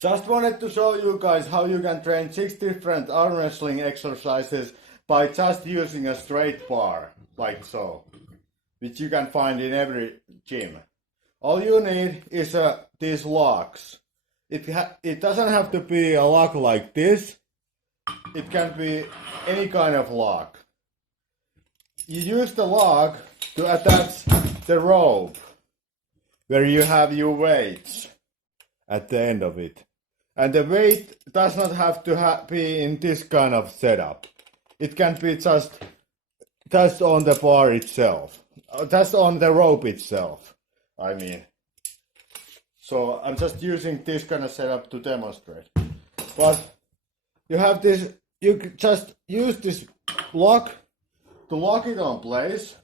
Just wanted to show you guys how you can train 6 different arm wrestling exercises by just using a straight bar, like so, which you can find in every gym. All you need is these locks. It doesn't have to be a lock like this. It can be any kind of lock. You use the lock to attach the rope where you have your weights at the end of it. And the weight does not have to be in this kind of setup. It can be just on the bar itself, just on the rope itself, I mean. So I'm just using this kind of setup to demonstrate. But you have this, you just use this lock to lock it on place,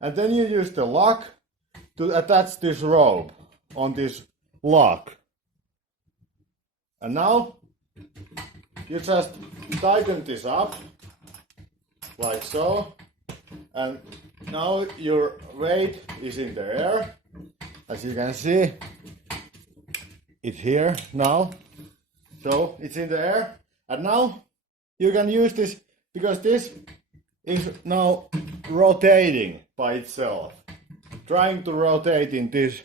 and then you use the lock to attach this rope on this lock. And now you just tighten this up like so, and now your weight is in the air. As you can see, it's here now. So it's in the air, and now you can use this because this is now rotating by itself, trying to rotate in this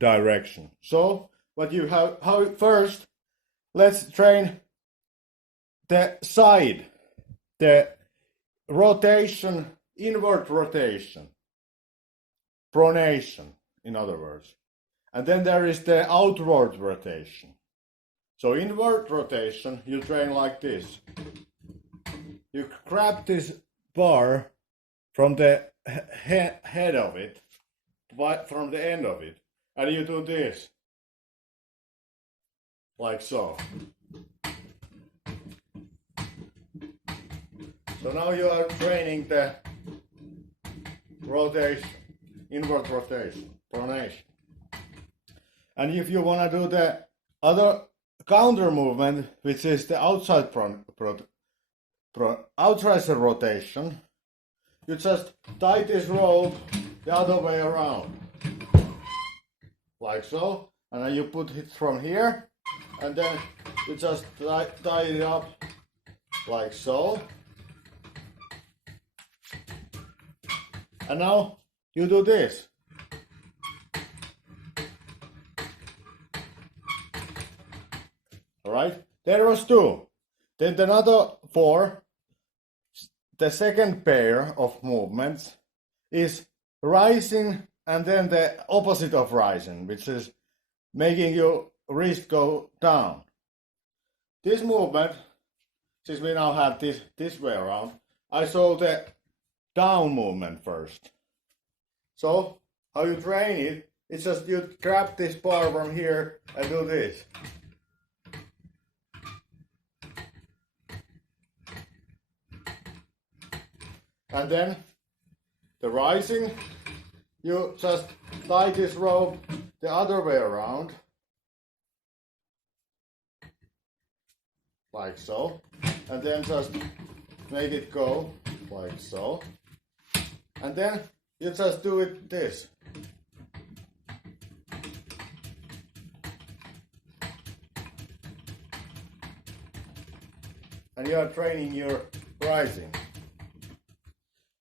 direction. So what you have, first, let's train the side, the rotation, inward rotation, pronation, in other words. And then there is the outward rotation. So inward rotation, you train like this. You grab this bar from the head of it, from the end of it, and you do this. Like so. So now you are training the rotation, inward rotation, pronation. And if you want to do the other counter movement, which is the outside outside rotation, you just tie this rope the other way around. Like so. And then you put it from here. And then you just tie it up like so. And now you do this. Alright, there was 2. Then another 4. The second pair of movements is rising and then the opposite of rising, which is making your wrist go down. This movement, since we now have this way around, I show the down movement first. So how you train it, it's just you grab this bar from here and do this. And then the rising, you just tie this rope the other way around. Like so, and then just make it go like so, and then you just do it this. And you are training your rising.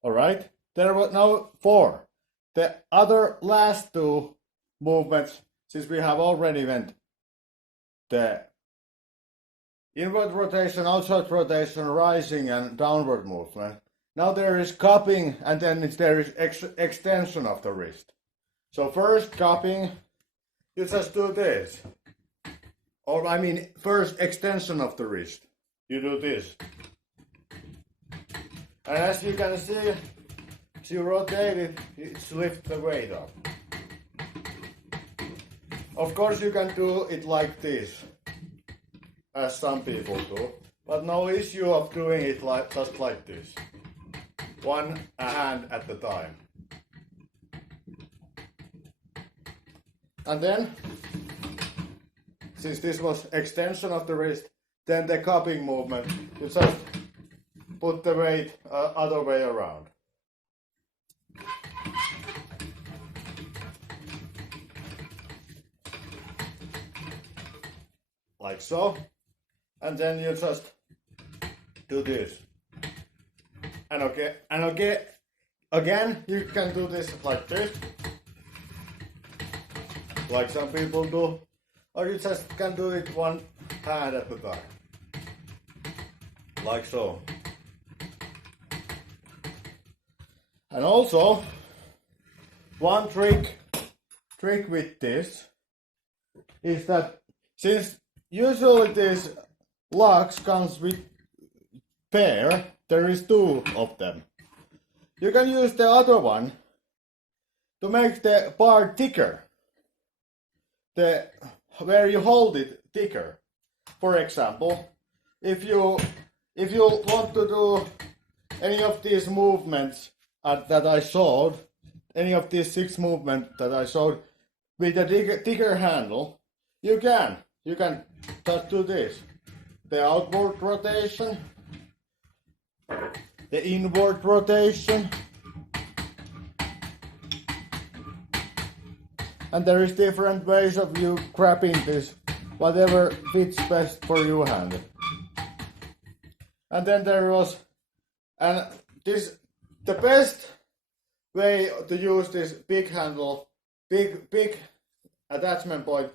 Alright, there were now 4. The other last 2 movements, since we have already went the inward rotation, outside rotation, rising and downward movement. Now there is cupping and then there is extension of the wrist. So first cupping, you just do this. Or I mean first extension of the wrist. You do this. And as you can see, as you rotate it, it lifts the weight up. Of course you can do it like this, as some people do, but no issue of doing it just like this. One hand at a time. And then, since this was extension of the wrist, then the cupping movement, you just put the weight other way around. like so, and then you just do this. And okay, again, you can do this like this, like some people do, or you just can do it one hand at a time, like so. And also, one trick with this is that since usually this locks comes with pair, there is two of them. You can use the other one to make the bar thicker. Where you hold it thicker. For example, if you want to do any of these movements that I showed, any of these 6 movements that I showed with a thicker handle, you can just do this. The outward rotation, the inward rotation, and there is different ways of you grabbing this, whatever fits best for your hand. And then there was, and this, the best way to use this big handle, big attachment point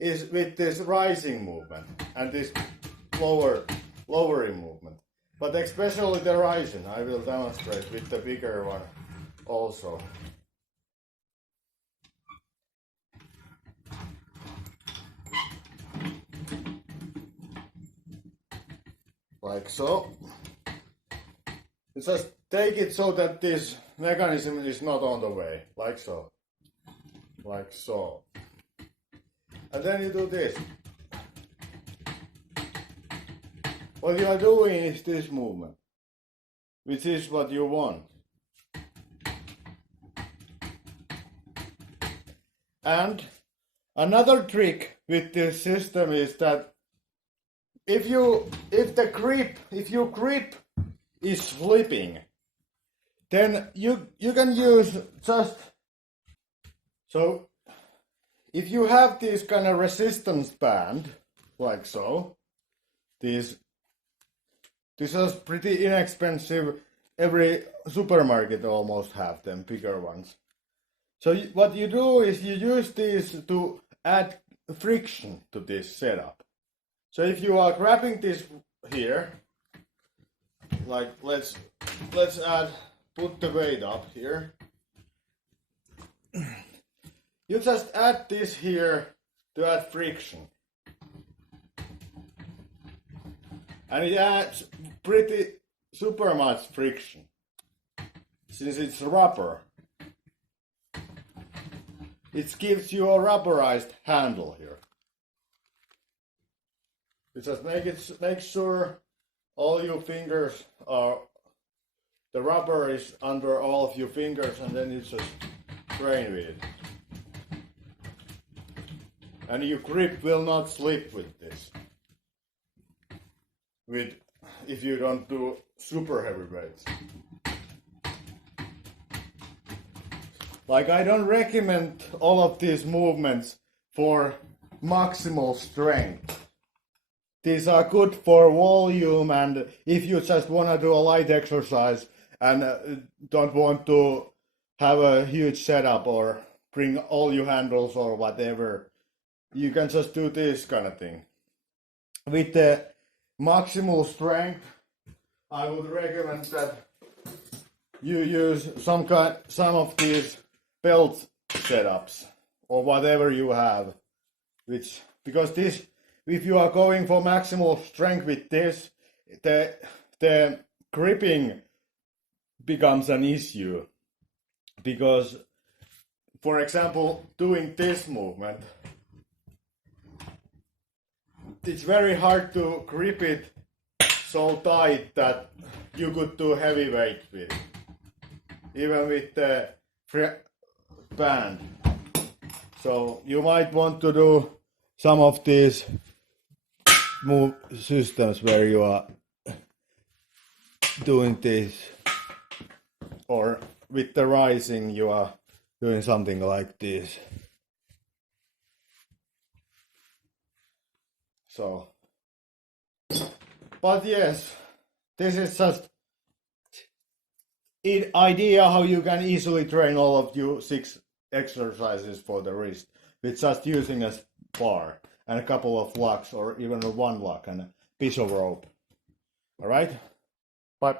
is with this rising movement and this lowering movement. But especially the rising, I will demonstrate with the bigger one also. Like so. You just take it so that this mechanism is not on the way, like so. Like so. And then you do this. What you are doing is this movement, which is what you want. And another trick with this system is that if your grip is slipping, then you can use just so. If you have this kind of resistance band, like so, this is pretty inexpensive. Every supermarket almost have them, bigger ones. So what you do is you use these to add friction to this setup. So if you are grabbing this here, like let's put the weight up here. You just add this here to add friction. And it adds pretty super much friction. Since it's rubber, it gives you a rubberized handle here. You just make sure all your fingers are, the rubber is under all of your fingers, and then you just train with it. And your grip will not slip with this. If you don't do super heavy weights. Like, I don't recommend all of these movements for maximal strength. These are good for volume, and if you just want to do a light exercise and don't want to have a huge setup or bring all your handles or whatever, you can just do this kind of thing. With the maximal strength, I would recommend that you use some of these belt setups or whatever you have, because this, if you are going for maximal strength with this, the gripping becomes an issue, because, for example, doing this movement, it's very hard to grip it so tight that you could do heavy weight with it, even with the band. So you might want to do some of these move systems where you are doing this, or with the rising you are doing something like this. So, but yes, this is just an idea how you can easily train all of you 6 exercises for the wrist with just using a bar and a couple of locks or even one lock and a piece of rope. All right? Bye.